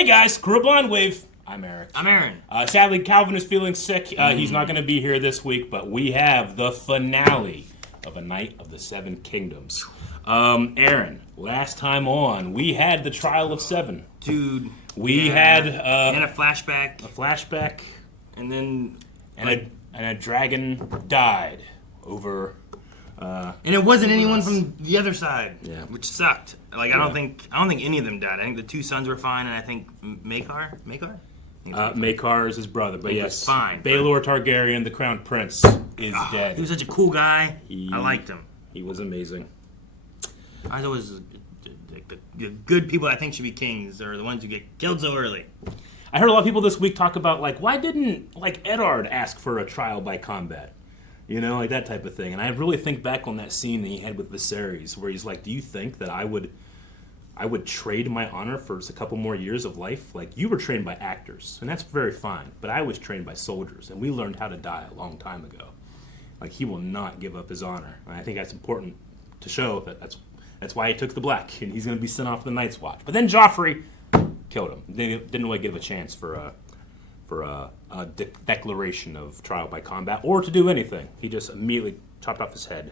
Hey guys, Crew Blind Wave. I'm Eric. I'm Aaron. Sadly, Calvin is feeling sick. He's not going to be here this week, but we have the finale of A Night of the Seven Kingdoms. Aaron, last time on, we had the Trial of Seven. Dude. We had... and a flashback. A flashback. And then... And a dragon died over... and it wasn't anyone from the other side, which sucked. Like I don't think any of them died. I think the two sons were fine, and I think Maekar. Maekar is his brother, but yes, fine. Baelor Targaryen, the crown prince, is dead. He was such a cool guy. I liked him. He was amazing. I always the good people I think should be kings are the ones who get killed so early. I heard a lot of people this week talk about why didn't Eddard ask for a trial by combat? You know, like that type of thing. And I really think back on that scene that he had with Viserys, where he's like, do you think that I would trade my honor for just a couple more years of life? Like, you were trained by actors, and that's very fine. But I was trained by soldiers, and we learned how to die a long time ago. Like, he will not give up his honor. And I think that's important to show that that's why he took the black, and he's going to be sent off to the Night's Watch. But then Joffrey killed him. Didn't really give a chance for a declaration of trial by combat or to do anything. He just immediately chopped off his head.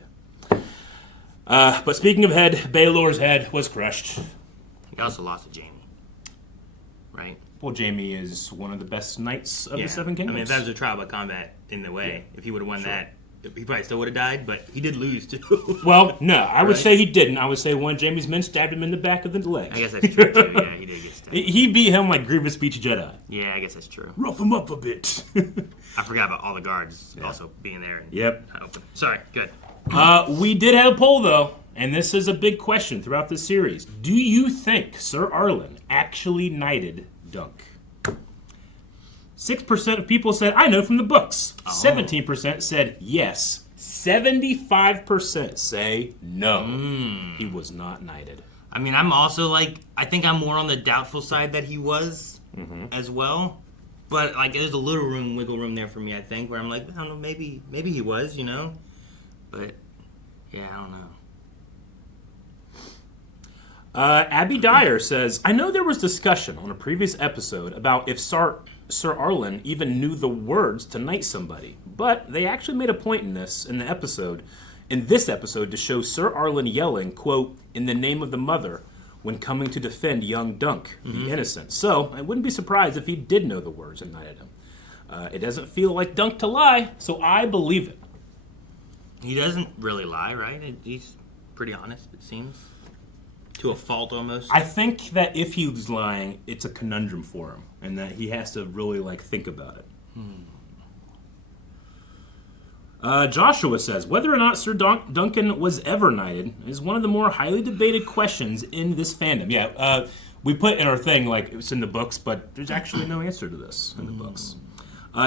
But speaking of head, Baelor's head was crushed. He also lost to Jaime, right? Well, Jaime is one of the best knights of the Seven Kingdoms. I mean, if that was a trial by combat in the way, if he would have won that, he probably still would have died, but he did lose, too. Well, no, I would say he didn't. I would say one of Jaime's men stabbed him in the back of the leg. I guess that's true, too. Yeah, he did get stabbed. He beat him like Grievous beats Jedi. Yeah, I guess that's true. Rough him up a bit. I forgot about all the guards also being there. And not open. Sorry, good. We did have a poll, though, and this is a big question throughout this series. Do you think Sir Arlan actually knighted Dunk? 6% of people said, I know from the books. 17% said yes. 75% say no. He was not knighted. I mean, I'm also I think I'm more on the doubtful side that he was as well. But there's a little wiggle room there for me, I think, where I'm like, I don't know, maybe he was, you know? But, yeah, I don't know. Abby Dyer says, I know there was discussion on a previous episode about if Sir Arlan even knew the words to knight somebody, but they actually made a point in this episode to show Sir Arlan yelling, quote, in the name of the mother when coming to defend young Dunk, the innocent. So I wouldn't be surprised if he did know the words and knighted him. It doesn't feel like Dunk to lie, so I believe it. He doesn't really lie, right? He's pretty honest, it seems. To a fault, almost. I think that if he was lying, it's a conundrum for him, and that he has to really think about it. Joshua says, whether or not Sir Duncan was ever knighted is one of the more highly debated questions in this fandom. Yeah, we put in our thing it's in the books, but there's actually no answer to this in the books.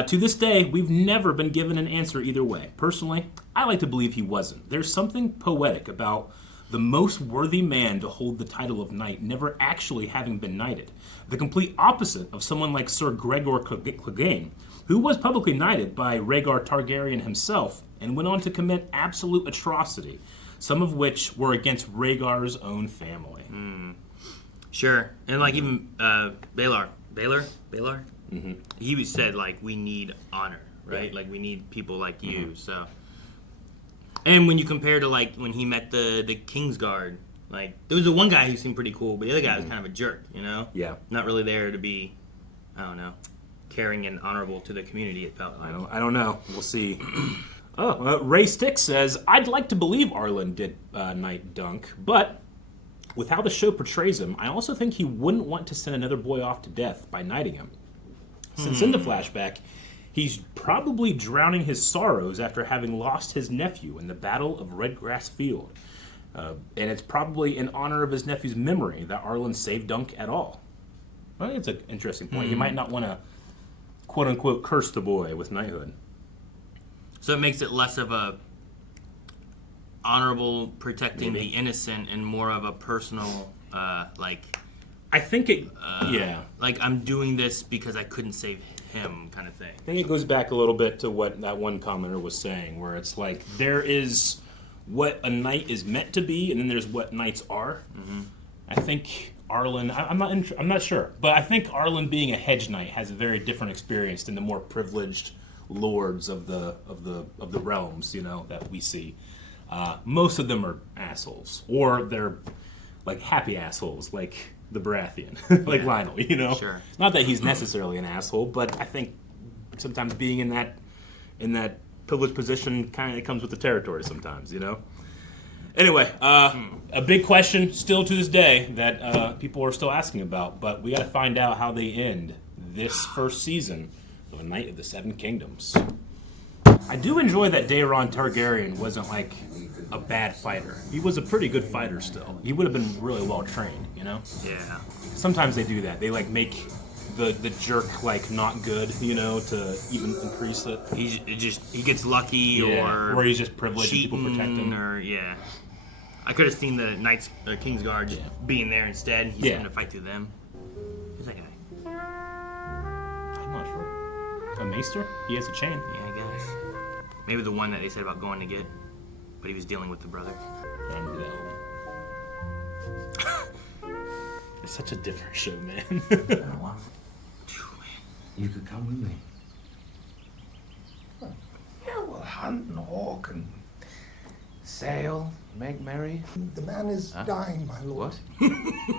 To this day, we've never been given an answer either way. Personally, I like to believe he wasn't. There's something poetic about the most worthy man to hold the title of knight never actually having been knighted. The complete opposite of someone like Sir Gregor Clegane, who was publicly knighted by Rhaegar Targaryen himself and went on to commit absolute atrocity, some of which were against Rhaegar's own family. Sure. And even Baelor? He said, we need honor, right? We need people like you, so... And when you compare to, when he met the Kingsguard, there was the one guy who seemed pretty cool, but the other guy was kind of a jerk, you know? Yeah. Not really there to be, I don't know, caring and honorable to the community, it felt like. I don't know. We'll see. Ray Stick says, I'd like to believe Arlan did knight Dunk, but with how the show portrays him, I also think he wouldn't want to send another boy off to death by knighting him. Since in the flashback, he's probably drowning his sorrows after having lost his nephew in the Battle of Redgrass Field. And it's probably in honor of his nephew's memory that Arlan saved Dunk at all. I think it's an interesting point. He might not want to, quote-unquote, curse the boy with knighthood. So it makes it less of a honorable protecting the innocent and more of a personal, I think it, I'm doing this because I couldn't save him kind of thing. I think it goes back a little bit to what that one commenter was saying, where it's there is what a knight is meant to be, and then there's what knights are. I think Arlan. I'm not sure, but I think Arlan being a hedge knight has a very different experience than the more privileged lords of the realms, you know, that we see. Most of them are assholes, or they're like happy assholes, like the Baratheon, like Lyonel. You know, Sure. Not that he's necessarily an asshole, but I think sometimes being in that privileged position kind of comes with the territory. Sometimes, you know. Anyway, a big question still to this day that people are still asking about, but we got to find out how they end this first season of A Knight of the Seven Kingdoms. I do enjoy that Daeron Targaryen wasn't like a bad fighter. He was a pretty good fighter still. He would have been really well trained, you know? Yeah. Sometimes they do that. They like make the jerk like not good, you know, to even increase it. He gets lucky or he's just privileged and people cheating protect him. or I could have seen the Knights Kingsguard just being there instead. He's having to fight through them. Who's that guy? I'm not sure. A maester? He has a chain. Yeah, I guess. Maybe the one that they said about going to get, but he was dealing with the brother. It's such a different show, man. You could come with me. Yeah, we'll hunt and hawk and sail, make merry. The man is dying, my lord. What?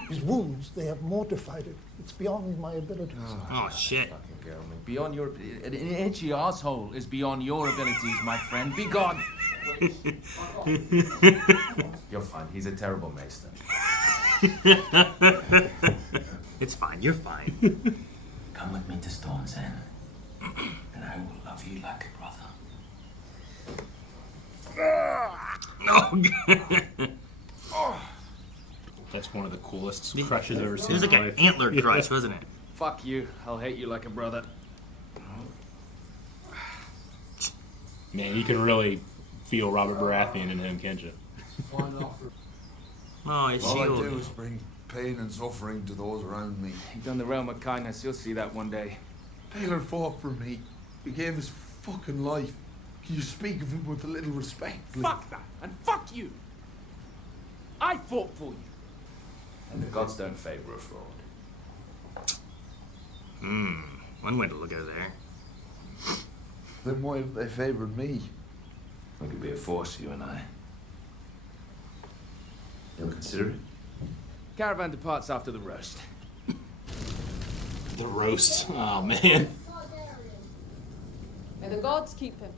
His wounds, they have mortified it. It's beyond my abilities. Oh shit. Fucking girl, man. Beyond your... An itchy asshole is beyond your abilities, my friend. Be gone! You're fine. He's a terrible maester. It's fine. You're fine. Come with me to Storm's End, and I will love you like a brother. No. That's one of the coolest crushes I've ever seen. It was like in my an life. antler crush, wasn't it? Fuck you. I'll hate you like a brother. Man, you can really feel Robert Baratheon in him, can't you? Oh, his All I shield. do is bring pain and suffering to those around me. You've done the realm of kindness. You'll see that one day. Taylor fought for me. He gave his fucking life. Can you speak of him with a little respect? Fuck that, and fuck you. I fought for you. And the gods don't favor a fraud. One way to look at it there. Then why have they favoured me? We could be a force, you and I. You'll consider it? Caravan departs after the roast. The roast. Oh, man. May the gods keep him.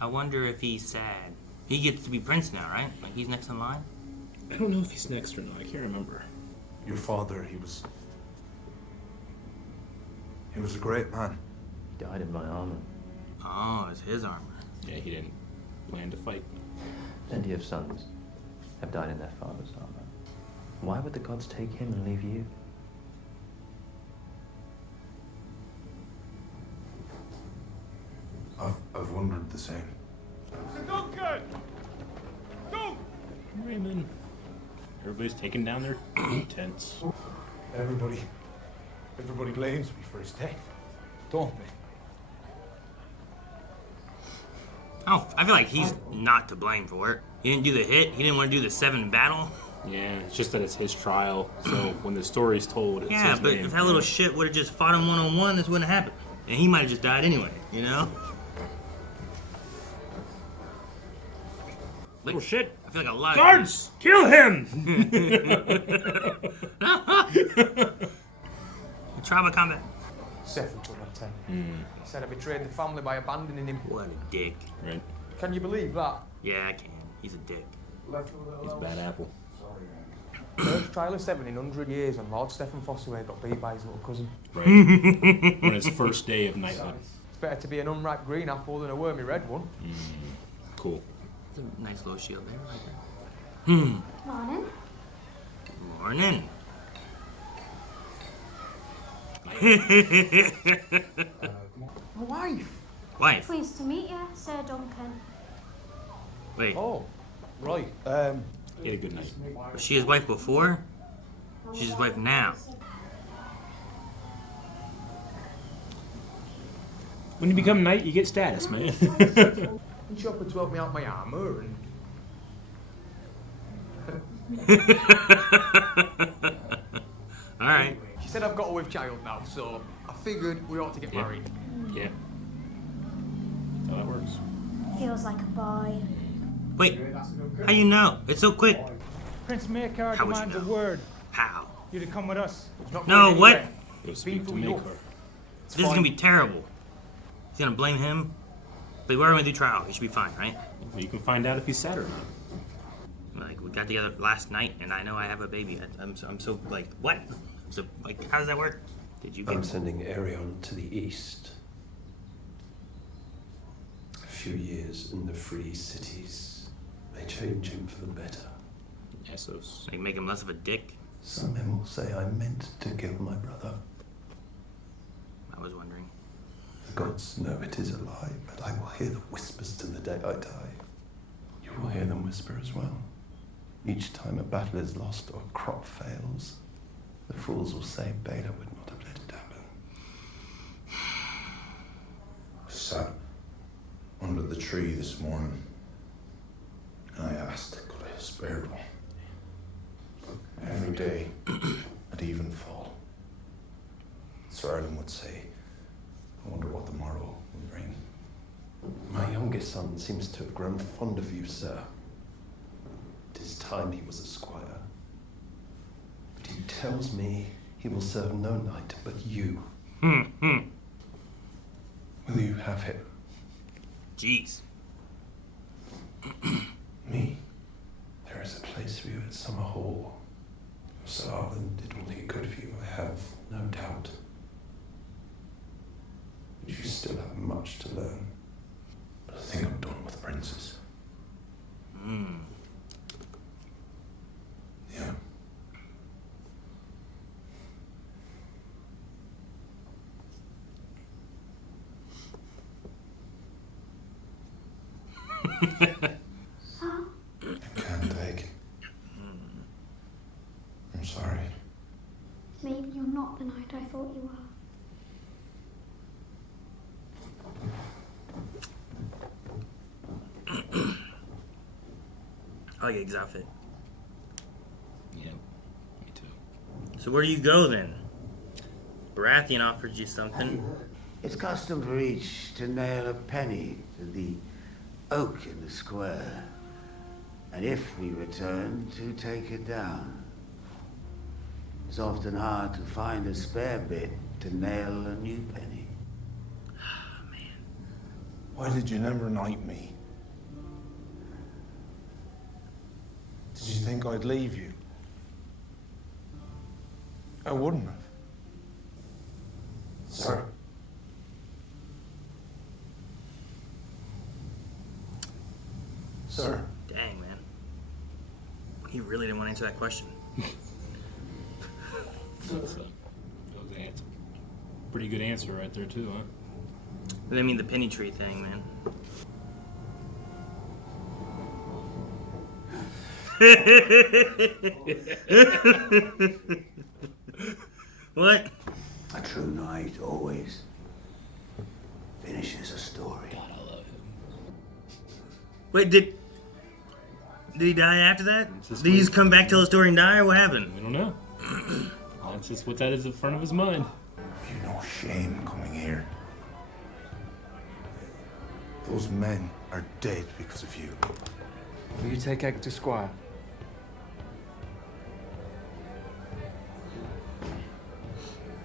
I wonder if he's sad. He gets to be prince now, right? Like he's next in line? I don't know if he's next or not. I can't remember. Your father, he was a great man. He died in my armor. Oh, it's his armor. Yeah, he didn't plan to fight. Plenty of sons have died in their father's armor. Why would the gods take him and leave you? I've wondered the same. Raymond. Everybody's taking down their tents. Everybody blames me for his death, don't they? Oh, I feel like he's not to blame for it. He didn't do the hit. He didn't want to do the 7 battle. Yeah, it's just that it's his trial. So when the story's told, it's Yeah, his but name. if that little shit would have just fought him one-on-one, this wouldn't have happened. And he might have just died anyway, you know? Oh shit! I feel like a lot Guards! Kill him! Tribal combat. Seven would not tell me. He said I betrayed the family by abandoning him. What a dick. Right. Can you believe that? Yeah, I can. He's a dick. He's a bad apple. First trial of 7 in 100 years, and Lord Stephen Fossoways got beat by his little cousin. Right. On his first day of knighthood. It's better to be an unripe green apple than a wormy red one. Cool. It's a nice little shield there. I like that. Morning. Morning. My wife! Wife. Pleased to meet you, Sir Duncan. Wait, Oh, right. He had a good night. was she his wife before? She's his wife now. When you become knight, you get status, man. And she offered to help me out my armour, and All right. She said I've got a with child now, so I figured we ought to get married. Yeah. That's how that works. Feels like a boy. Wait, how you know? It's so quick. Prince Maekar How would you demands a know? word. How? You to come with us. No, what? Go speak to Maekar. This is gonna be terrible. He's gonna blame him. But we're gonna do trial. He should be fine, right? Well, you can find out if he's sad or not. Like we got together last night, and I know I have a baby. I'm so like what? So like, how does that work? Did you? I'm sending Arion to the east. A few years in the free cities may change him for the better. Essos. Like make him less of a dick. Some men will say I meant to kill my brother. I was wondering. The gods know it is a lie, but I will hear the whispers till the day I die. You will hear them whisper as well. Each time a battle is lost or a crop fails, the fools will say Bela would not have let it happen. I sat under the tree this morning and I asked, could I have spared one? Every day at evenfall, Sir Arlan would say, I wonder what the morrow will bring. My youngest son seems to have grown fond of you, sir. It is time he was a squire. But he tells me he will serve no knight but you. Will you have him? Jeez. Me? There is a place for you at Summer Hall. Sir Arlan did all he could for you, I have no doubt. But you still have much to learn. But I think I'm done with princes. Yeah. I can't take. I'm sorry. Maybe you're not the knight I thought you were. I like Egg's outfit. Yeah, me too. So where do you go then? Baratheon offered you something. It's custom for each to nail a penny to the oak in the square. And if we return, to take it down. It's often hard to find a spare bit to nail a new penny. Oh, man. Why did you never knight me? Did you think I'd leave you? I wouldn't have. Sir. Sir. Dang, man. He really didn't want to answer that question. That's a pretty good answer right there too, huh? I mean the penny tree thing, man. What? A true knight always finishes a story. God, I love him. Wait, did he die after that? Did he just come back, tell the story, and die, or what happened? We don't know. That's just what that is in front of his mind. You've no shame coming here. Those men are dead because of you. Will you take Egg to Squire?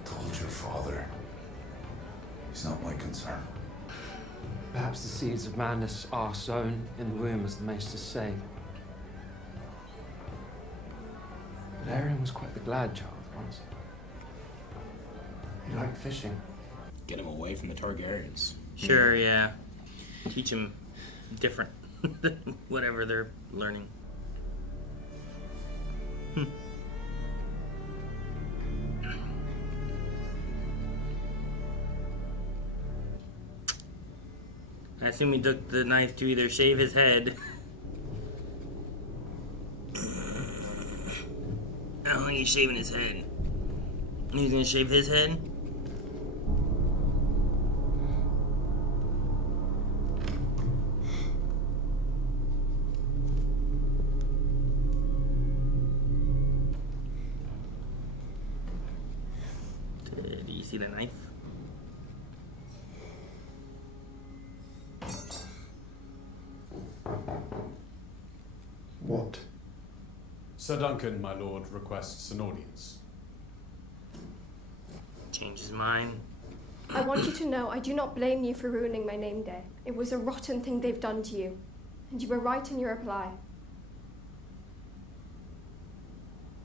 Told your father. He's not my concern. Perhaps the seeds of madness are sown in the womb, as the maesters say. But Arion was quite the glad child once. He liked fishing. Get him away from the Targaryens. Sure, yeah. Teach him different. Whatever they're learning. I assume he took the knife to either shave his head. I don't think he's shaving his head. He's gonna shave his head? see the knife. What? Sir Duncan, my lord, requests an audience. Change his mind. I want you to know I do not blame you for ruining my name day. It was a rotten thing they've done to you. And you were right in your reply.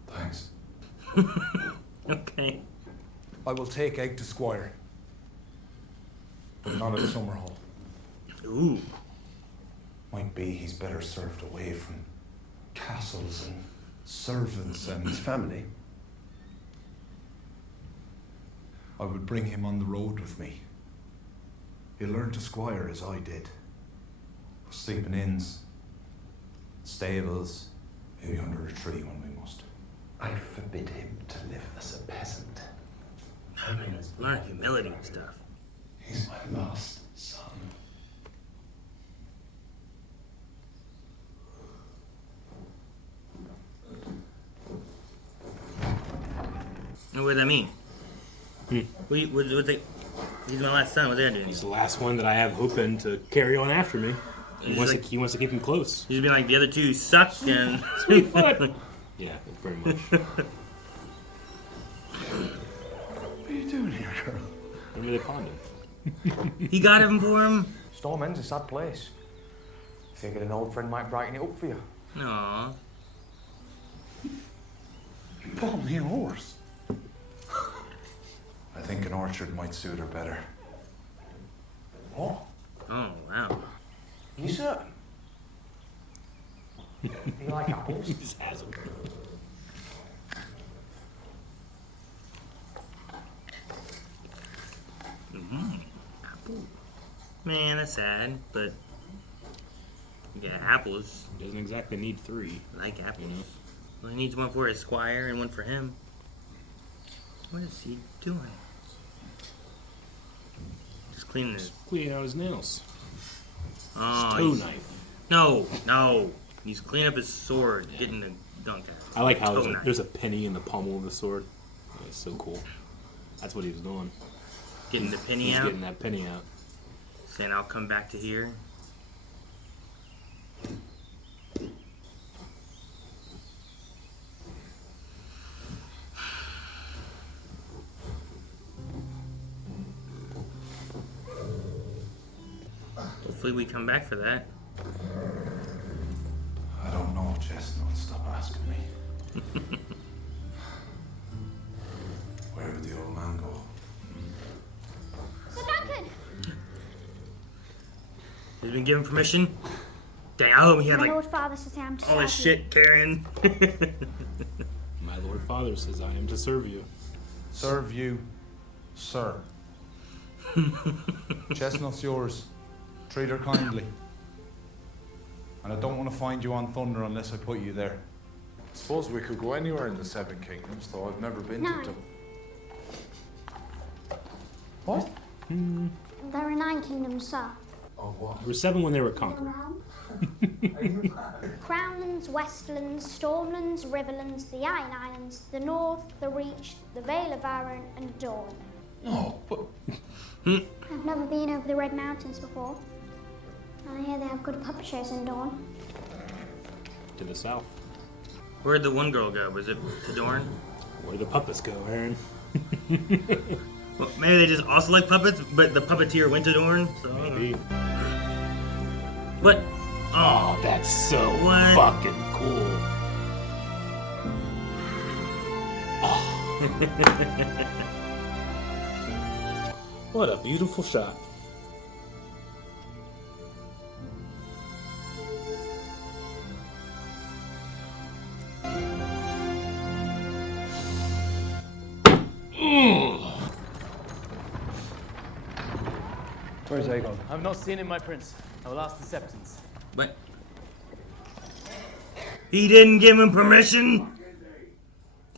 Thanks. Okay. I will take Egg to Squire. But not at Summerhall. Ooh. Might be he's better served away from castles and servants and his family. I would bring him on the road with me. He'll learn to squire as I did. Sleep in inns, stables, maybe under a tree when we must. I forbid him to live as a peasant. I mean, there's a lot of humility and stuff. He's my last son. What would that mean? He's my last son. What's that doing? He's the last one that I have hoping to carry on after me. He wants to keep him close. He's been like, the other two suck and... Sweet foot! Yeah, pretty much. What are you doing here, girl? Maybe they pawned him. He got him for him? Storm End's a sad place. Figured an old friend might brighten it up for you. Aww. You bought me a horse. I think an orchard might suit her better. What? Oh, wow. You certain? Do you like apples? He just has them. Apple. Man, that's sad, but you get apples. He doesn't exactly need 3. I like apples. You know? Well, he needs one for his squire and one for him. What is he doing? Just cleaning his... Cleaning out his nails. Oh, His toe knife. No. He's cleaning up his sword, getting the dunk out. I like how Toe knife. there's a penny in the pommel of the sword. Yeah, it's so cool. That's what he was doing. Getting the penny He's out? getting that penny out. Saying, I'll come back to here. Hopefully we come back for that. I don't know, Chestnut. Stop asking me. Where would the old man go? Sir Duncan! He's been given permission? Dang, I hope he had My like Lord Father says I am to all this serve you. shit carrying. My Lord Father says I am to serve you. Serve you, sir. Chestnut's yours. Treat her kindly. And I don't want to find you on Thunder unless I put you there. Suppose we could go anywhere in the Seven Kingdoms, though I've never been Nine. to them. What? There are 9 kingdoms, sir. Oh, what? There were 7 when they were conquered. Crownlands, Westlands, Stormlands, Riverlands, the Iron Islands, the North, the Reach, the Vale of Arran, and Dorne. No, but... I've never been over the Red Mountains before. I hear they have good puppet shows in Dorne. To the south. Where'd the one girl go? Was it to Dorne? Where the puppets go, Aaron. Well, maybe they just also like puppets, but the puppeteer went to Dorne. So Maybe. What? Oh, that's so What? fucking cool. Oh. What a beautiful shot. Where's Aegon? I've not seen him, my prince. I will ask the Septons. But he didn't give him permission?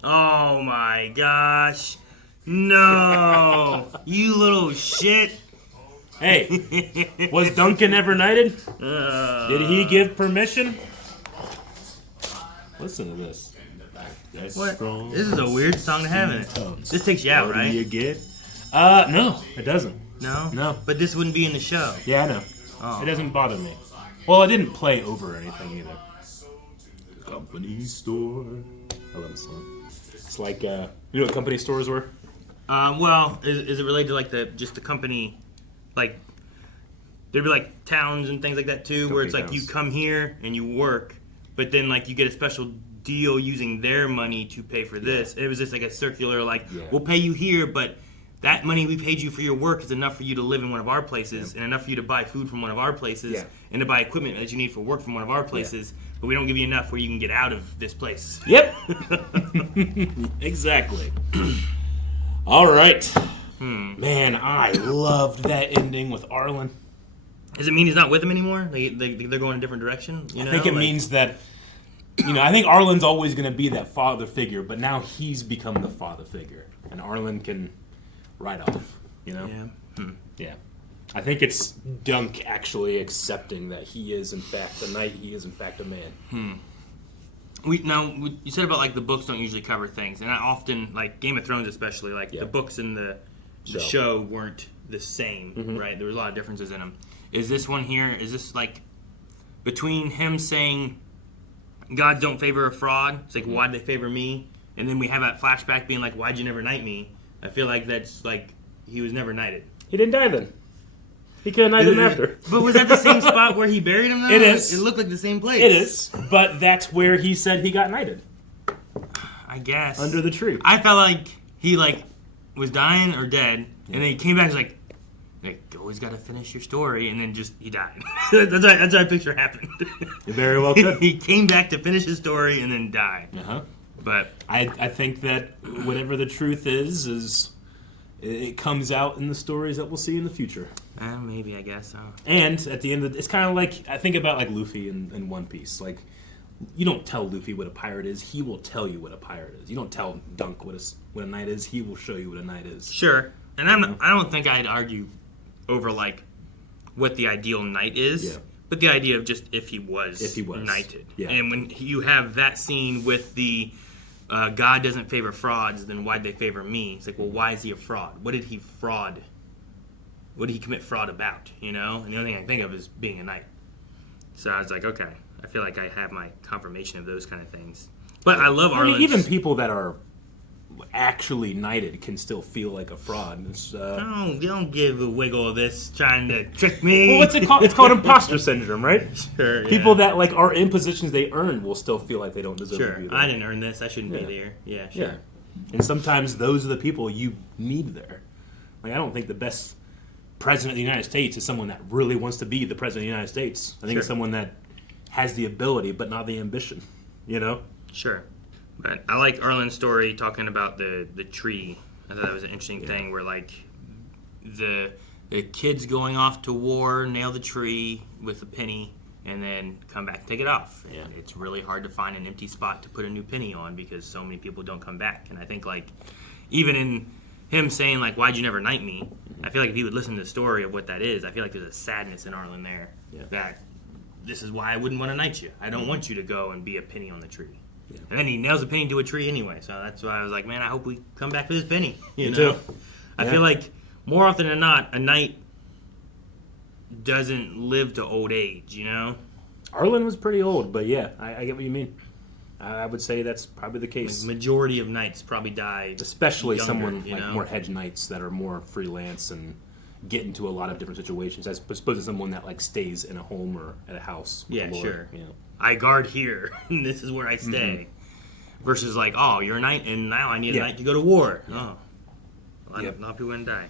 Oh my gosh. No. You little shit. Hey, was Duncan ever knighted? Did he give permission? Listen to this. What? This is a weird song to have in it. This takes you out, What right? do you get? No, it doesn't. No? No. But this wouldn't be in the show. Yeah, I know. Oh. It doesn't bother me. Well, it didn't play over anything either. Company store. I love the song. It's like, you know what company stores were? Well, is it related to like the company, like there'd be like towns and things like that too, where it's like you come here and you work, but then like you get a special deal using their money to pay for this. It was just like a circular, like we'll pay you here, but that money we paid you for your work is enough for you to live in one of our places and enough for you to buy food from one of our places and to buy equipment that you need for work from one of our places. But we don't give you enough where you can get out of this place. Yep. Exactly. All right. Man, I loved that ending with Arlan. Does it mean he's not with him anymore? They're going a different direction? You know? I think it means that, I think Arlan's always going to be that father figure, but now he's become the father figure. And Arlan can ride off, Yeah. Yeah. I think it's Dunk actually accepting that he is, in fact, a knight. He is, in fact, a man. You said about, like, the books don't usually cover things. And I often, like, Game of Thrones especially, like, the books and the show weren't the same, right? There was a lot of differences in them. Is this one here, is this, like, between him saying, gods don't favor a fraud, it's like, why'd they favor me? And then we have that flashback being like, why'd you never knight me? I feel like that's, like, he was never knighted. He didn't die then. He could have knighted him after. But was that the same spot where he buried him, though? It is. It looked like the same place. It is, but that's where he said he got knighted. I guess. Under the tree. I felt like he, like, was dying or dead, and then he came back and was like, you always got to finish your story, and then just, he died. that's what I picture happened. You very well could. He came back to finish his story and then died. But I think that whatever the truth is it comes out in the stories that we'll see in the future. Maybe, I guess so. And at the end of it's kind of like, I think about like Luffy in One Piece. Like, you don't tell Luffy what a pirate is, he will tell you what a pirate is. You don't tell Dunk what a knight is, he will show you what a knight is. Sure. And I don't think I'd argue over, like, what the ideal knight is, but the idea of just if he was knighted. Yeah. And when you have that scene with the God doesn't favor frauds, then why'd they favor me? It's like, well, why is he a fraud? What did he fraud? What did he commit fraud about, And the only thing I can think of is being a knight. So I was like, okay, I feel like I have my confirmation of those kind of things. But I love Arlan's... I mean, even people that are actually knighted can still feel like a fraud. You don't give a wiggle of this trying to trick me. Well, what's it called? It's called imposter syndrome, right? Sure. People that like are in positions they earn will still feel like they don't deserve to be there. I didn't earn this. I shouldn't be there. Yeah, sure. Yeah. And sometimes those are the people you need there. Like, I don't think the best president of the United States is someone that really wants to be the president of the United States. I think it's someone that has the ability but not the ambition. Sure. But I like Arlan's story talking about the tree. I thought that was an interesting thing where, like, the kids going off to war nail the tree with a penny and then come back and take it off. Yeah. And it's really hard to find an empty spot to put a new penny on because so many people don't come back. And I think, like, even in him saying, like, why'd you never knight me? I feel like if he would listen to the story of what that is, I feel like there's a sadness in Arlan there that this is why I wouldn't want to knight you. I don't want you to go and be a penny on the tree. Yeah. And then he nails a penny to a tree anyway, so that's why I was like, man, I hope we come back to this penny. Me too. I feel like more often than not, a knight doesn't live to old age, Arlan was pretty old, but yeah, I get what you mean. I would say that's probably the case. Like, majority of knights probably die, especially younger, someone like more hedge knights that are more freelance and get into a lot of different situations, as opposed to someone that like stays in a home or at a house. Yeah, sure. I guard here, and this is where I stay. Versus like, oh, you're a knight, and now I need a knight to go to war. Yeah. Oh, a lot of people gonna die.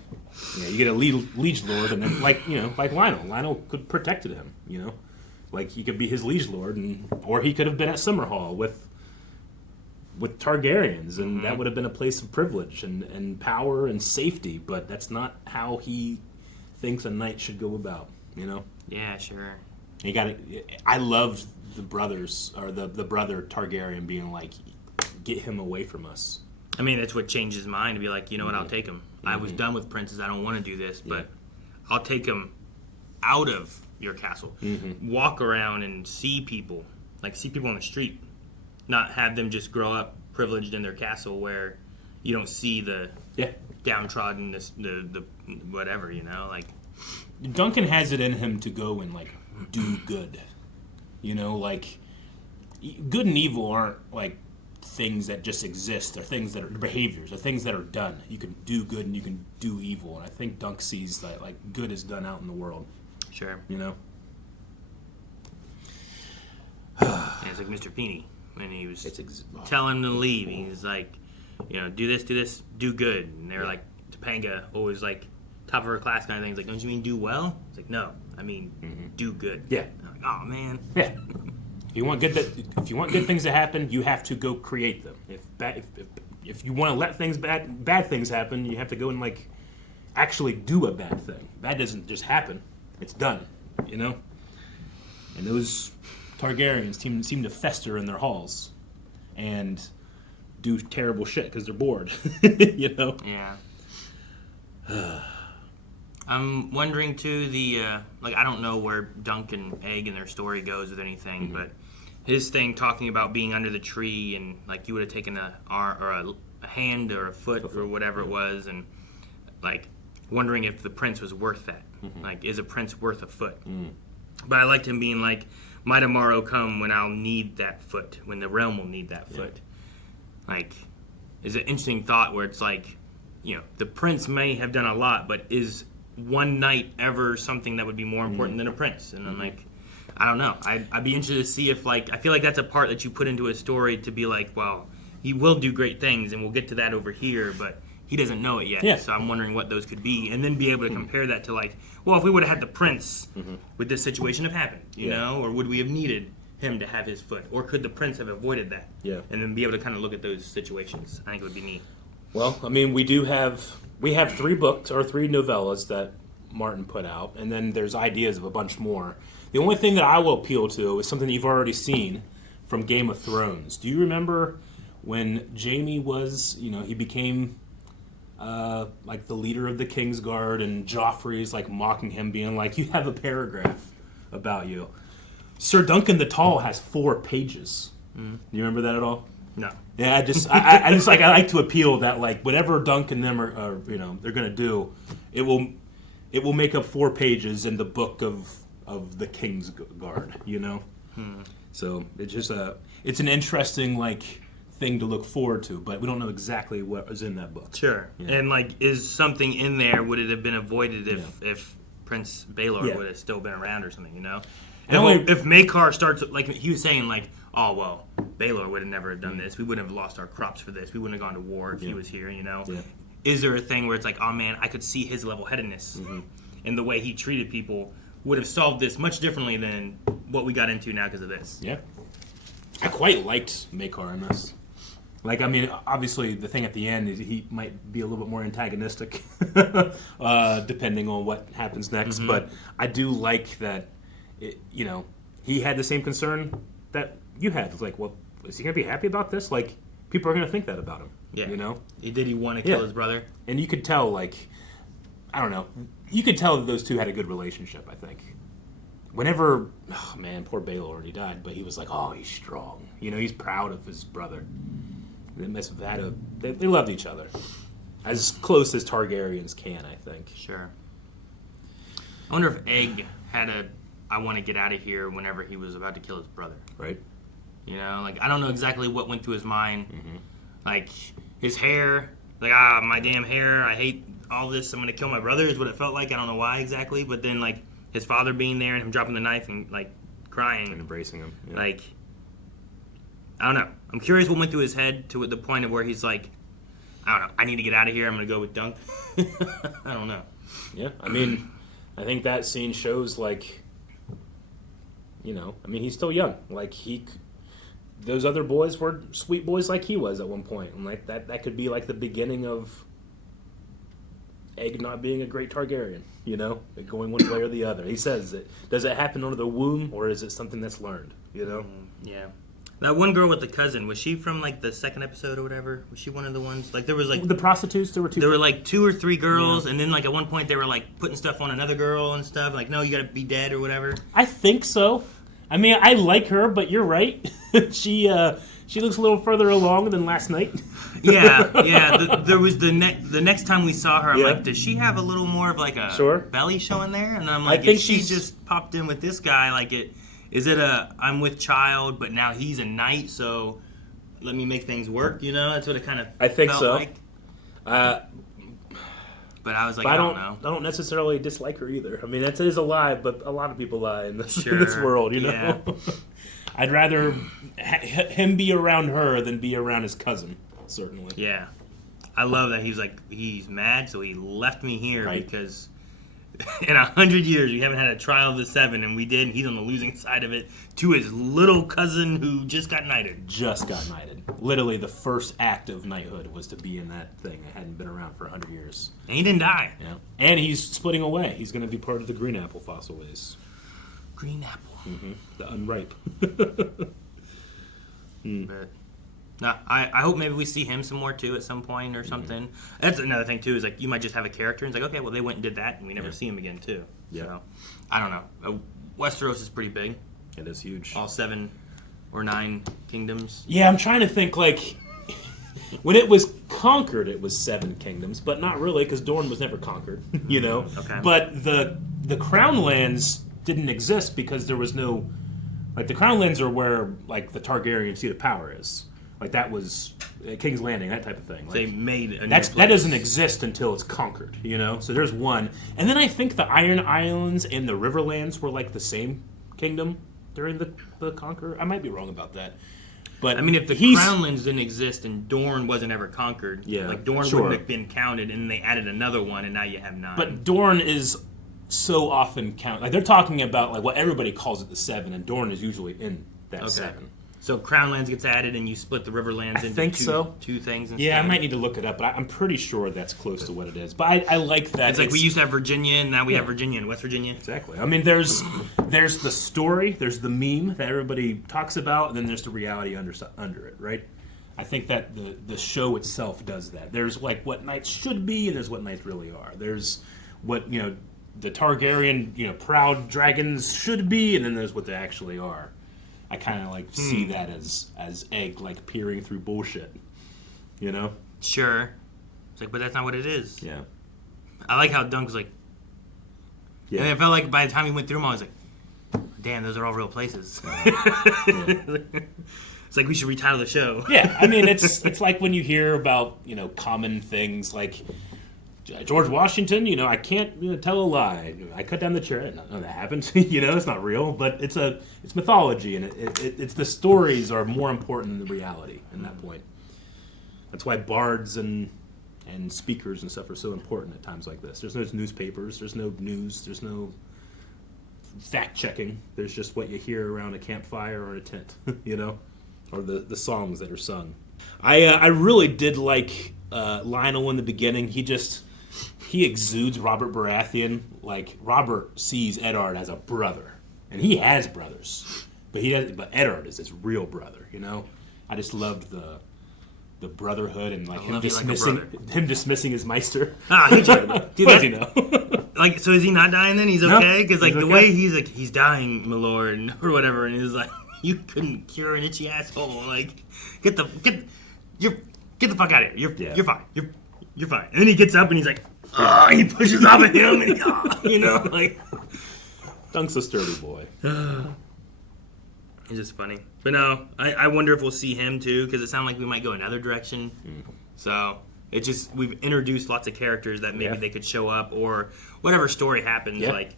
Yeah, you get a liege lord, and then like Lyonel. Lyonel could protected him. Like he could be his liege lord, or he could have been at Summerhall with Targaryens, and that would have been a place of privilege and power and safety. But that's not how he thinks a knight should go about. Yeah, sure. You got it. I loved the brothers, or the brother Targaryen being like, get him away from us. I mean, that's what changed his mind to be like, you know what, I'll take him. I was done with princes. I don't want to do this, but I'll take him out of your castle. Walk around and see people on the street. Not have them just grow up privileged in their castle where you don't see the downtrodden, the whatever, you know, like. Duncan has it in him to go and like do good. You know, like good and evil aren't like things that just exist. They're things that are behaviors. They're things that are done. You can do good and you can do evil. And I think Dunk sees that like good is done out in the world. Sure. You know. Yeah, it's like Mr. Peony when he was telling him to leave. He's like, you know, do this, do good. And they're like, Topanga always like top of her class kind of thing. He's like, don't you mean do well? It's like, no, I mean do good. Yeah. I'm like, oh man. Yeah. If you want good things to happen, you have to go create them. If you want to let bad things happen, you have to go and like actually do a bad thing. That doesn't just happen; it's done. You know. And those Targaryens seem to fester in their halls and do terrible shit because they're bored. You know. Yeah. I'm wondering too like I don't know where Dunk and Egg and their story goes with anything, but his thing talking about being under the tree and like you would have taken a arm or a hand or a foot or whatever it was, and like wondering if the prince was worth that. Like, is a prince worth a foot? But I liked him being like, might a morrow come when I'll need that foot, when the realm will need that foot. Like, is an interesting thought where it's like, you know, the prince may have done a lot, but is one night ever something that would be more important than a prince? And I'm like, I don't know. I'd be interested to see if, like, I feel like that's a part that you put into a story to be like, well, he will do great things, and we'll get to that over here, but he doesn't know it yet. Yeah. So I'm wondering what those could be, and then be able to compare that to, like, well, if we would have had the prince, would this situation have happened, you know? Or would we have needed him to have his foot? Or could the prince have avoided that? Yeah. And then be able to kind of look at those situations. I think it would be neat. Well, I mean, we have 3 books or 3 novellas that Martin put out, and then there's ideas of a bunch more. The only thing that I will appeal to is something you've already seen from Game of Thrones. Do you remember when Jaime was, you know, he became like the leader of the Kingsguard, and Joffrey's like mocking him, being like, you have a paragraph about you. Sir Duncan the Tall has 4 pages. Do you remember that at all? No. Yeah, I just like to appeal that, like, whatever Dunk and them are you know, they're gonna do, it will make up 4 pages in the book of the King's Guard, you know. So it's just it's an interesting like thing to look forward to, but we don't know exactly what is in that book. Sure. Yeah. And like, is something in there? Would it have been avoided if Prince Baelor would have still been around or something? You know. And if Maekar starts, like he was saying, like, oh well, Baelor would have never done this. We wouldn't have lost our crops for this. We wouldn't have gone to war if he was here. You know. Yeah. Is there a thing where it's like, oh man, I could see his level-headedness and the way he treated people would have solved this much differently than what we got into now because of this. Yeah. I quite liked Maekar in this. Like, I mean, obviously the thing at the end is he might be a little bit more antagonistic depending on what happens next. But I do like that, you know, he had the same concern that you had. It's like, well, is he going to be happy about this? Like, people are going to think that about him. Yeah. You know? Did he want to kill his brother? And you could tell, like, I don't know. You could tell that those two had a good relationship, I think. Whenever, oh man, poor Baelor already died, but he was like, oh, he's strong. You know, he's proud of his brother. They loved each other. As close as Targaryens can, I think. Sure. I wonder if Egg had I want to get out of here whenever he was about to kill his brother. Right. You know, like, I don't know exactly what went through his mind. Like, his hair, like, my damn hair, I hate all this, I'm going to kill my brother is what it felt like. I don't know why exactly, but then, like, his father being there and him dropping the knife and, like, crying. And embracing him. Yeah. Like, I don't know. I'm curious what went through his head to the point of where he's like, I don't know, I need to get out of here, I'm going to go with Dunk. I don't know. Yeah, I mean, I think that scene shows, like, you know, I mean, he's still young. Like, those other boys were sweet boys like he was at one point. And, like, that could be, like, the beginning of Egg not being a great Targaryen, you know, going one way or the other. He says it. Does it happen under the womb, or is it something that's learned, you know? Yeah. That one girl with the cousin, was she from, like, the second episode or whatever? Was she one of the ones? Like, there was, like... The prostitutes, there were 2. There were, like, 2 or 3 girls, and then, like, at one point they were, like, putting stuff on another girl and stuff. Like, no, you gotta be dead or whatever. I think so. I mean, I like her, but you're right. She She looks a little further along than last night. Yeah. There was the next time we saw her, I'm Yeah. like, does she have a little more of like a belly showing there? And I'm like, I think if she she's- just popped in with this guy, like is it a I'm with child, but now he's a knight, so let me make things work. You know, that's what it kind of I think felt so. like. But I was like, But I don't know. I don't necessarily dislike her either. I mean, that is a lie, but a lot of people lie in this, Sure, in this world, you know? yeah. I'd rather him be around her than be around his cousin, certainly. Yeah. I love that he's mad, so he left me here because in 100 years we haven't had a trial of the 7, and we did, and he's on the losing side of it to his little cousin who just got knighted. Just got knighted. Literally, the first act of knighthood was to be in that thing. It hadn't been around for 100 years. And he didn't die. Yeah. And he's splitting away. He's going to be part of the Green Apple Fossoways. Green Apple. Mm-hmm. The unripe. But no, I hope maybe we see him some more too at some point or something. That's another thing too, is like you might just have a character and it's like, okay, well they went and did that and we never see him again too. Yeah. So I don't know. Westeros is pretty big. It is huge. All 7 or 9 kingdoms. Yeah, I'm trying to think, like, when it was conquered, it was 7 kingdoms, but not really, because Dorne was never conquered, you know? Okay. But the Crown Lands didn't exist because there was no... Like, the Crown Lands are where, like, the Targaryen seat of power is. Like, that was King's Landing, that type of thing. Like, They made a new that place. doesn't exist until it's conquered, you know? So there's one. And then I think the Iron Islands and the Riverlands were, like, the same kingdom during the conquer. I might be wrong about that. But I mean, if the Crownlands didn't exist and Dorne wasn't ever conquered, like Dorne wouldn't have been counted, and they added another one, and now you have 9. But Dorne is so often counted. Like, they're talking about like what everybody calls it the 7, and Dorne is usually in that 7. So Crownlands gets added, and you split the Riverlands into two things. Instead. Yeah, I might need to look it up, but I'm pretty sure that's close to what it is. But I like that. It's like we used to have Virginia, and now we have Virginia and West Virginia. Exactly. I mean, there's the story, there's the meme that everybody talks about, and then there's the reality under it, right? I think that the show itself does that. There's like what knights should be, and there's what knights really are. There's what, you know, the Targaryen, you know, proud dragons should be, and then there's what they actually are. I kind of like see that as Egg like peering through bullshit, you know? Sure. It's like, but that's not what it is. Yeah. I like how Dunk was like. Yeah. And I felt like by the time he went through them, I was like, damn, those are all real places. It's like we should retitle the show. Yeah, I mean it's like when you hear about, you know, common things like George Washington, you know, I can't tell a lie. I cut down the chair. No, that happened. You know, it's not real, but it's mythology, and it's the stories are more important than the reality in that point. That's why bards and speakers and stuff are so important at times like this. There's no newspapers. There's no news. There's no fact checking. There's just what you hear around a campfire or a tent, you know, or the songs that are sung. I really did like Lyonel in the beginning. He exudes Robert Baratheon. Like, Robert sees Eddard as a brother, and he has brothers, but Eddard is his real brother. You know, I just loved the brotherhood and like him dismissing his Meister. Dude, what does he know? Like, so is he not dying then? He's No, okay? Because like he's the okay. way he's like, he's dying, my lord, or whatever, and he's like, you couldn't cure an itchy asshole. Like, get the fuck out of here. You're fine. You're fine. And then he gets up and he's like, he pushes off at him, and you know, like, Dunk's a sturdy boy. He's just funny. But no, I wonder if we'll see him too, because it sounded like we might go another direction. So it just, we've introduced lots of characters that maybe they could show up, or whatever story happens. Yeah. Like,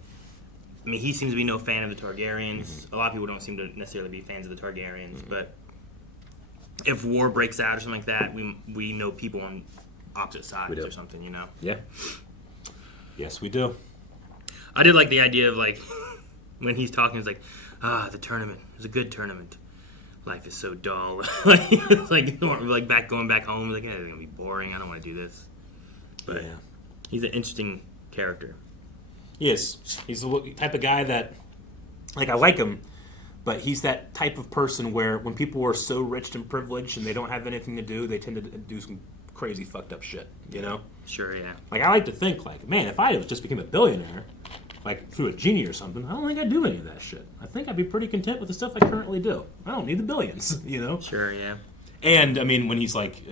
I mean, he seems to be no fan of the Targaryens. A lot of people don't seem to necessarily be fans of the Targaryens. But if war breaks out or something like that, we know people on opposite sides or something, you know? Yeah. Yes, we do. I did like the idea of, like, when he's talking, it's like, the tournament. It was a good tournament. Life is so dull. Like, it's like going back home. Like, it's going to be boring. I don't want to do this. But he's an interesting character. He is. He's the type of guy that, like, I like him, but he's that type of person where when people are so rich and privileged and they don't have anything to do, they tend to do some crazy fucked up shit, you know? Sure, yeah. Like, I like to think, like, man, if I just became a billionaire, like, through a genie or something, I don't think I'd do any of that shit. I think I'd be pretty content with the stuff I currently do. I don't need the billions, you know? Sure, yeah. And I mean, when he's like,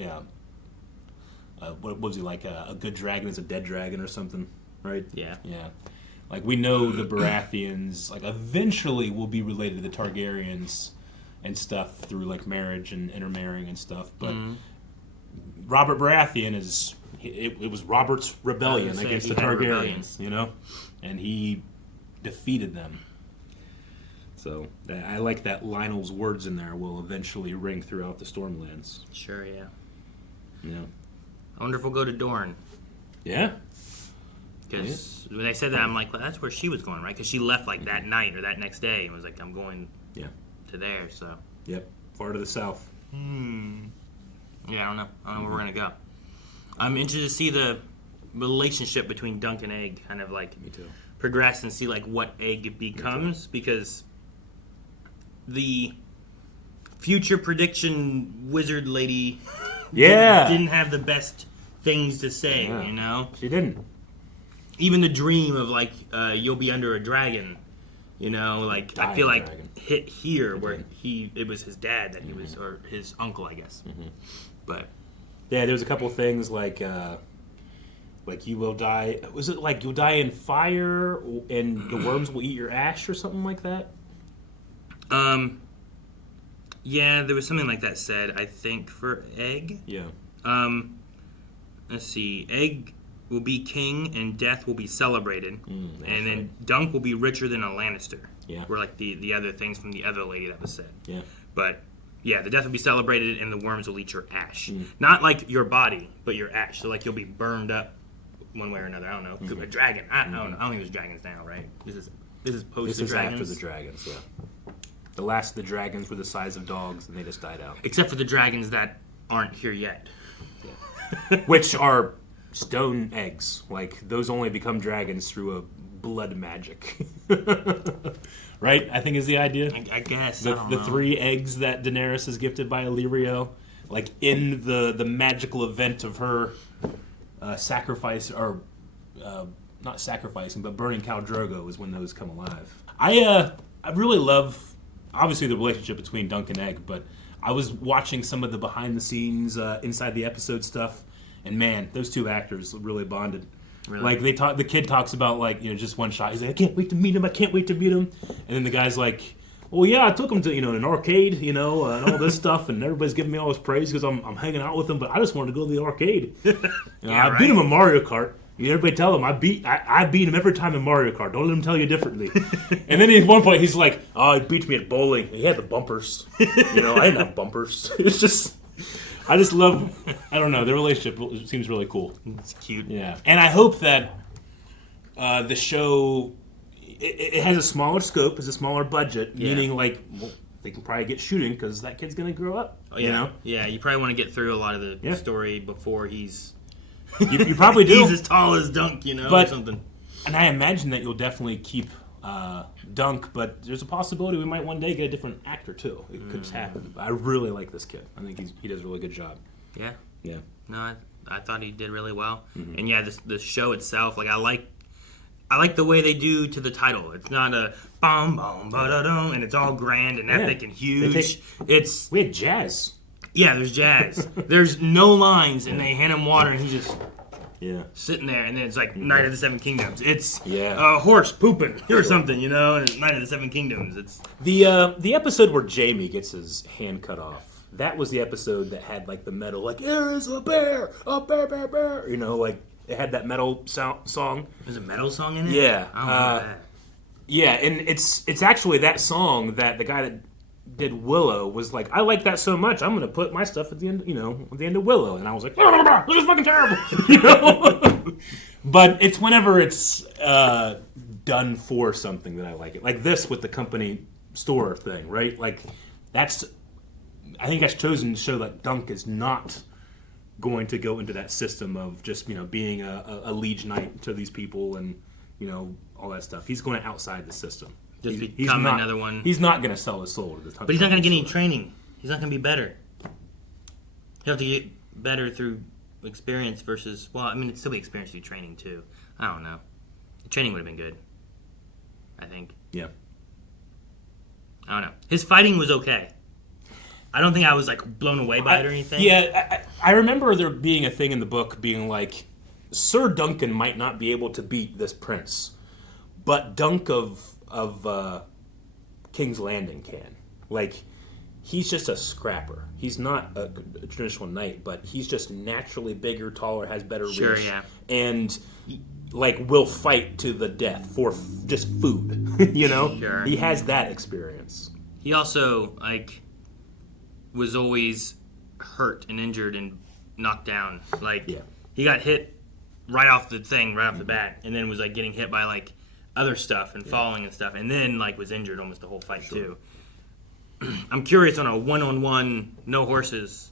what was he like? A good dragon is a dead dragon or something, right? Yeah. Like we know the Baratheons, like eventually will be related to the Targaryens and stuff through like marriage and intermarrying and stuff. But Robert Baratheon is it was Robert's rebellion against the Targaryens, and he defeated them. So I like that Lyonel's words in there will eventually ring throughout the Stormlands. Sure, yeah. Yeah. I wonder if we'll go to Dorne. Yeah. Because when they said that, I'm like, well, that's where she was going, right? Because she left like that night or that next day and was like, I'm going to there, so. Yep. Far to the south. Yeah, I don't know. I don't know where we're going to go. I'm interested to see the relationship between Dunk and Egg kind of like progress and see like what Egg becomes, because the future prediction wizard lady didn't have the best things to say, She didn't. Even the dream of like you'll be under a dragon, like I feel like hit here where it was his dad that he was, or his uncle, I guess. But yeah, there's a couple things like you will die. Was it like you'll die in fire and the worms will eat your ash or something like that? Yeah, there was something like that said, I think, for Egg. Yeah. Let's see. Egg will be king and death will be celebrated. And then Dunk will be richer than a Lannister. Yeah. Were like the other things from the other lady that was said. Yeah. But yeah, the death will be celebrated and the worms will eat your ash. Not like your body, but your ash. So like you'll be burned up one way or another. I don't know. A dragon. I don't know. I don't think there's dragons now, right? This is post the dragons. After the dragons, yeah. The last of the dragons were the size of dogs and they just died out. Except for the dragons that aren't here yet. Yeah. Which are stone eggs. Like, those only become dragons through a blood magic. Right? I think is the idea. I guess. The 3 eggs that Daenerys is gifted by Illyrio, like in the magical event of her sacrifice, or not sacrificing, but burning Khal Drogo is when those come alive. I really love, obviously, the relationship between Dunk and Egg, but I was watching some of the behind the scenes, inside the episode stuff, and man, those 2 actors really bonded. Really? Like the kid talks about like, just one shot. He's like, I can't wait to meet him. And then the guy's like, well, yeah, I took him to an arcade, and all this stuff, and everybody's giving me all this praise because I'm hanging out with him, but I just wanted to go to the arcade. I beat him in Mario Kart. Everybody tell him I beat him every time in Mario Kart. Don't let him tell you differently. And then at one point he's like, oh, he beat me at bowling. He had the bumpers. I didn't have bumpers. It's just, I just love, I don't know, their relationship seems really cool. It's cute. Yeah. And I hope that the show, it has a smaller scope, it's a smaller budget, meaning like, well, they can probably get shooting because that kid's going to grow up. Yeah, you probably want to get through a lot of the story before he's... You probably do. He's as tall as Dunk, or something. And I imagine that you'll definitely keep Dunk, but there's a possibility we might one day get a different actor too. It could just happen. But I really like this kid. I think he does a really good job. Yeah. Yeah. No, I thought he did really well. And yeah, the show itself, like I like the way they do to the title. It's not a bom bom ba da dum, and it's all grand and epic and huge. We had jazz. Yeah, there's jazz. There's no lines, and they hand him water, and he's just sitting there, and then it's like Night of the Seven Kingdoms. It's a horse pooping or something, and Night of the Seven Kingdoms. It's the episode where Jaime gets his hand cut off. That was the episode that had like the metal, like there is a bear, bear, bear. Like it had that metal song. There's a metal song in it. Yeah, I don't know that. Yeah, and it's actually that song that the guy that did Willow was like, I like that so much, I'm going to put my stuff at the end, at the end of Willow. And I was like, this is fucking terrible. But it's whenever it's done for something that I like it. Like this with the company store thing, right? Like I think that's chosen to show that Dunk is not going to go into that system of just, being a liege knight to these people and, all that stuff. He's going outside the system. Just become another one. He's not going to sell his soul to this. But he's not going to get any training. He's not going to be better. He'll have to get better through experience versus... Well, I mean, it'd still be experience through training, too. I don't know. The training would have been good. I think. Yeah. I don't know. His fighting was okay. I don't think I was like blown away by it or anything. Yeah, I remember there being a thing in the book being like, Sir Duncan might not be able to beat this prince, but Dunk of King's Landing can. Like, he's just a scrapper. He's not a traditional knight, but he's just naturally bigger, taller, has better reach, and like will fight to the death for just food. You know, he has that experience. He also like was always hurt and injured and knocked down. Like he got hit right off the thing, right off the bat, and then was like getting hit by like other stuff and falling and stuff, and then like was injured almost the whole fight too. I'm curious on a one-on-one, no horses,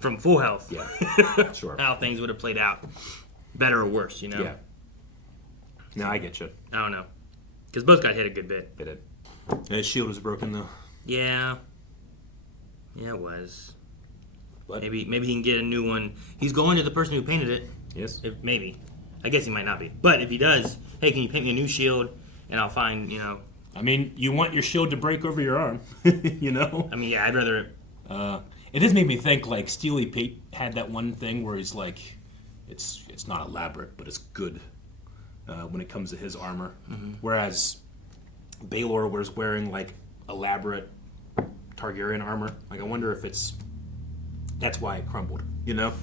from full health. Yeah, sure. How things would have played out, better or worse, you know? Yeah. No, I get you. I don't know, because both got hit a good bit. They did. His shield was broken though. Yeah. Yeah, it was. What? Maybe he can get a new one. He's going to the person who painted it. Yes. Maybe. I guess he might not be. But if he does, hey, can you paint me a new shield? And I'll find, you know. I mean, you want your shield to break over your arm, you know? I mean, yeah, I'd rather... It does make me think, like, Steely Pete had that one thing where he's like, it's not elaborate, but it's good when it comes to his armor. Mm-hmm. Whereas Baelor was wearing, like, elaborate Targaryen armor. Like, I wonder if that's why it crumbled, you know?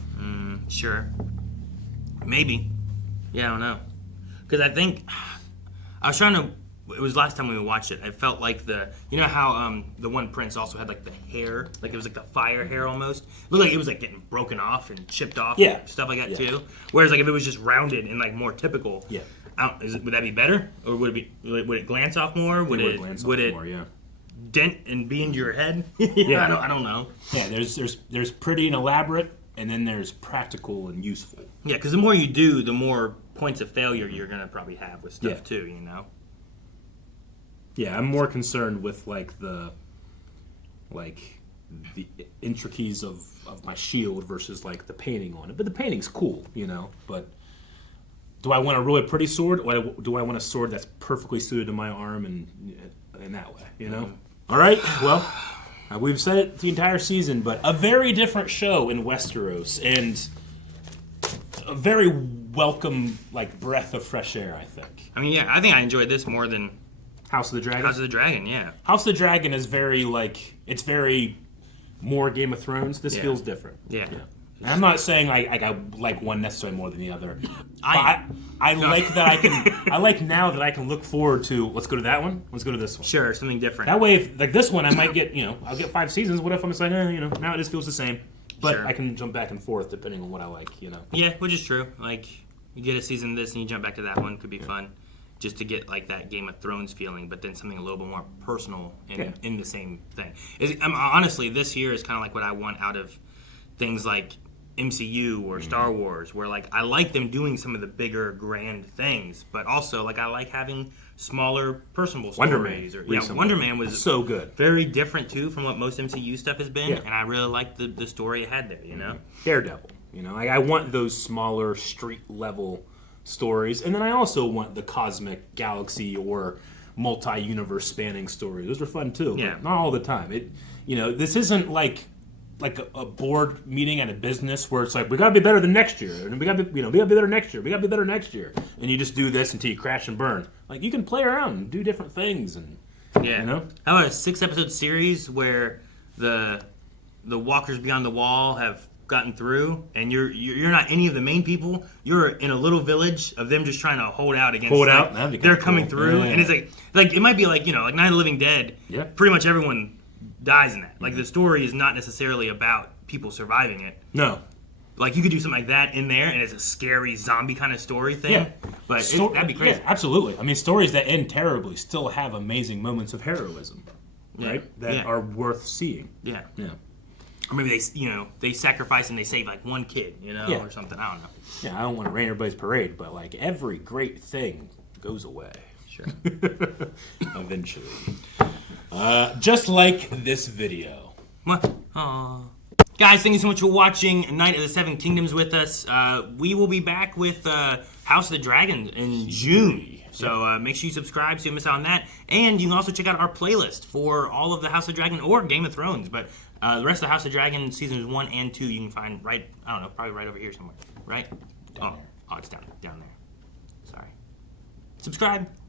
Sure. Maybe. Yeah, I don't know. Because I think... I was trying to... It was last time we watched it. I felt like you know how the one prince also had like the hair, like it was like the fire hair almost. It looked like it was like getting broken off and chipped off, and stuff like that too. Whereas like if it was just rounded and like more typical, would that be better, or would it glance off more? Would it more, yeah. Dent and be into your head? Yeah, I don't know. Yeah, there's pretty and elaborate, and then there's practical and useful. Yeah, because the more you do, the more points of failure you're gonna probably have with stuff too. You know. Yeah, I'm more concerned with the intricacies of my shield versus like the painting on it. But the painting's cool, you know. But do I want a really pretty sword, or do I want a sword that's perfectly suited to my arm and in that way, you know? All right, well, we've said it the entire season, but a very different show in Westeros, and a very welcome like breath of fresh air, I think. I mean, yeah, I think I enjoyed this more than House of the Dragon? House of the Dragon, yeah. House of the Dragon is very, it's very more Game of Thrones. This feels different. Yeah. And I'm not saying I like one necessarily more than the other. I like that I like now that I can look forward to, let's go to that one, let's go to this one. Sure, something different. That way, if, like this one, I might get, I'll get 5 seasons. What if I'm just like, now it just feels the same. But I can jump back and forth depending on what I like, Yeah, which is true. Like, you get a season of this and you jump back to that one, could be fun. Just to get like that Game of Thrones feeling, but then something a little bit more personal and in the same thing. Honestly, this year is kind of like what I want out of things like MCU or Star Wars, where like I like them doing some of the bigger, grand things, but also like I like having smaller, personal stories. Wonder Man was so good, very different too from what most MCU stuff has been, and I really liked the story it had there. You know, Daredevil. I want those smaller street level stories, and then I also want the cosmic galaxy or multi-universe spanning stories. Those are fun too, but not all the time. This isn't like a board meeting at a business where it's like we gotta be better than next year, and we gotta be better next year. We gotta be better next year, and you just do this until you crash and burn. Like you can play around and do different things, and how about a 6-episode series where the walkers beyond the wall have gotten through, and you're not any of the main people. You're in a little village of them just trying to hold out against. They're coming through, and it's like it might be like like Night of the Living Dead. Yeah, pretty much everyone dies in that. Like the story is not necessarily about people surviving it. No, like you could do something like that in there, and it's a scary zombie kind of story thing. Yeah, but that'd be crazy. Yeah, absolutely. I mean, stories that end terribly still have amazing moments of heroism, right? That are worth seeing. Yeah. Yeah. Or maybe they sacrifice and they save like one kid, or something. I don't know. Yeah, I don't want to rain everybody's parade, but like every great thing goes away. Sure. Eventually. Just like this video. What? Aww. Guys, thank you so much for watching Night of the Seven Kingdoms with us. We will be back with House of the Dragon in June. So make sure you subscribe so you don't miss out on that. And you can also check out our playlist for all of the House of the Dragon or Game of Thrones. But the rest of the House of the Dragon seasons 1 and 2 you can find right, I don't know, probably right over here somewhere. Right? Oh, it's down there. Sorry. Subscribe.